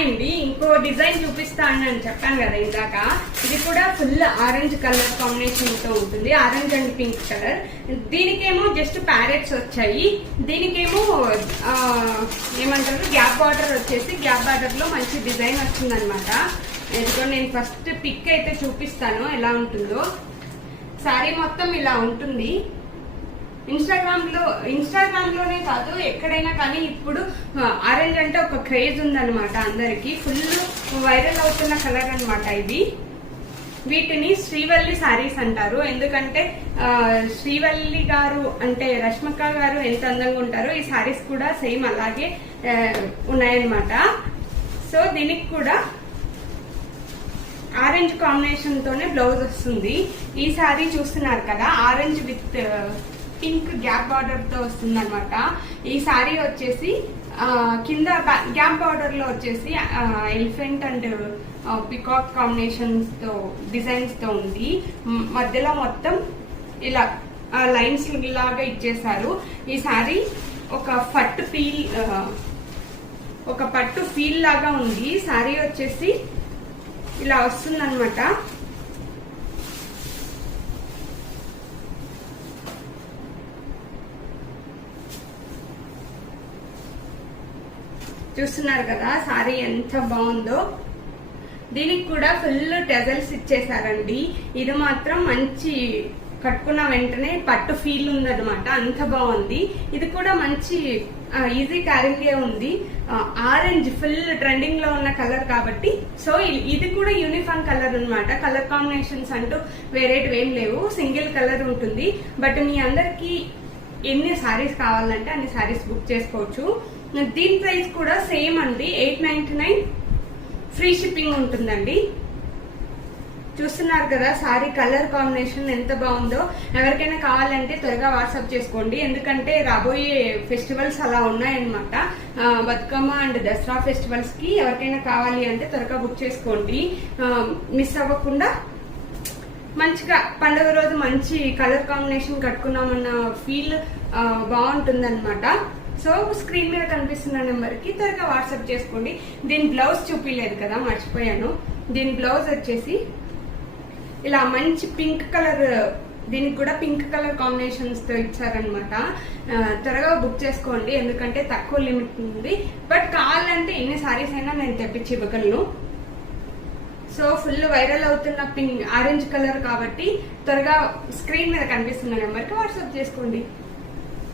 Hi అండి, ఇంకో design చూపిస్తాను అని చెప్పాను కదా ఇందాక. ఇది కూడా ఫుల్ ఆరెంజ్ కలర్ కాంబినేషన్ తో ఉంటుంది, ఆరెంజ్ అండ్ పింక్ కలర్. దీనికేమో జస్ట్ ప్యారెట్స్ వచ్చాయి, దీనికేమో ఏమంటారు గ్యాప్ బార్డర్ వచ్చేసి, గ్యాప్ బార్డర్ లో మంచి డిజైన్ వచ్చింది అనమాట. ఎందుకో నేను ఫస్ట్ పిక్ అయితే చూపిస్తాను ఎలా ఉంటుందో. సారీ మొత్తం ఇలా ఉంటుంది. ఇన్స్టాగ్రామ్ లోనే కాదు ఎక్కడైనా కానీ ఇప్పుడు ఆరెంజ్ అంటే ఒక క్రేజ్ ఉందన్నమాట అందరికి, ఫుల్ వైరల్ అవుతున్న కలర్ అనమాట ఇది. వీటిని శ్రీవల్లి శారీస్ అంటారు. ఎందుకంటే శ్రీవల్లి గారు అంటే రష్మిక గారు ఎంత అందంగా ఉంటారో ఈ శారీస్ కూడా సేమ్ అలాగే ఉన్నాయన్నమాట. సో దీనికి కూడా ఆరెంజ్ కాంబినేషన్ తోనే బ్లౌజ్ వస్తుంది. ఈ శారీ చూస్తున్నారు కదా, orange with pink gap border తో వస్తుంది అనమాట. ఈ శారీ వచ్చేసి కింద గ్యాప్ బార్డర్ లో వచ్చేసి ఎలిఫెంట్ అండ్ పికాక్ కాంబినేషన్స్ తో డిజైన్స్ తో ఉంది. మధ్యలో మొత్తం ఇలా లైన్స్ లాగా ఇచ్చేసారు. ఈ శారీ ఒక పట్టు ఫీల్ లాగా ఉంది. శారీ వచ్చేసి ఇలా వస్తుంది అనమాట. చూస్తున్నారు కదా సారీ ఎంత బాగుందో. దీనికి కూడా ఫుల్ టెజల్స్ ఇచ్చేసారండి. ఇది మాత్రం మంచి కట్టుకున్న వెంటనే పట్టు ఫీల్ ఉందన్నమాట, అంత బాగుంది. ఇది కూడా మంచి ఈజీ క్యారింగే ఉంది. ఆరెంజ్ ఫుల్ ట్రెండింగ్ లో ఉన్న కలర్ కాబట్టి, సో ఇది కూడా యూనిఫామ్ కలర్ అన్నమాట. కలర్ కాంబినేషన్స్ అంటూ వేరేటివి ఏం లేవు, సింగిల్ కలర్ ఉంటుంది. బట్ మీ అందరికి ఎన్ని సారీస్ కావాలంటే అన్ని సారీస్ బుక్ చేసుకోవచ్చు. దీని ప్రైస్ కూడా సేమ్ అండి, 899 ఫ్రీ షిప్పింగ్ ఉంటుందండి. చూస్తున్నారు కదా సారీ కలర్ కాంబినేషన్ ఎంత బాగుందో. ఎవరికైనా కావాలంటే త్వరగా వాట్సాప్ చేసుకోండి, ఎందుకంటే రాబోయే ఫెస్టివల్స్ అలా ఉన్నాయన్నమాట. బతుకమ్మ అండ్ దసరా ఫెస్టివల్స్ కి ఎవరికైనా కావాలి అంటే త్వరగా బుక్ చేసుకోండి, మిస్ అవ్వకుండా. మంచిగా పండుగ రోజు మంచి కలర్ కాంబినేషన్ కట్టుకున్నామన్న ఫీల్ బాగుంటుంది అనమాట. సో స్క్రీన్ మీద కనిపిస్తున్న నెంబర్ కి త్వరగా వాట్సాప్ చేసుకోండి. దీని బ్లౌజ్ చూపించలేదు కదా, మర్చిపోయాను. దీని బ్లౌజ్ వచ్చేసి ఇలా మంచి పింక్ కలర్, దీనికి కూడా పింక్ కలర్ కాంబినేషన్స్ తో ఇచ్చారనమాట. త్వరగా బుక్ చేసుకోండి, ఎందుకంటే తక్కువ లిమిట్ ఉంది. బట్ కావాలంటే ఎన్ని సారీస్ అయినా నేను తెప్పించి ఇవ్వగలను. సో ఫుల్ వైరల్ అవుతున్న పింక్ ఆరెంజ్ కలర్ కాబట్టి త్వరగా స్క్రీన్ మీద కనిపిస్తున్న నెంబర్కి వాట్సాప్ చేసుకోండి.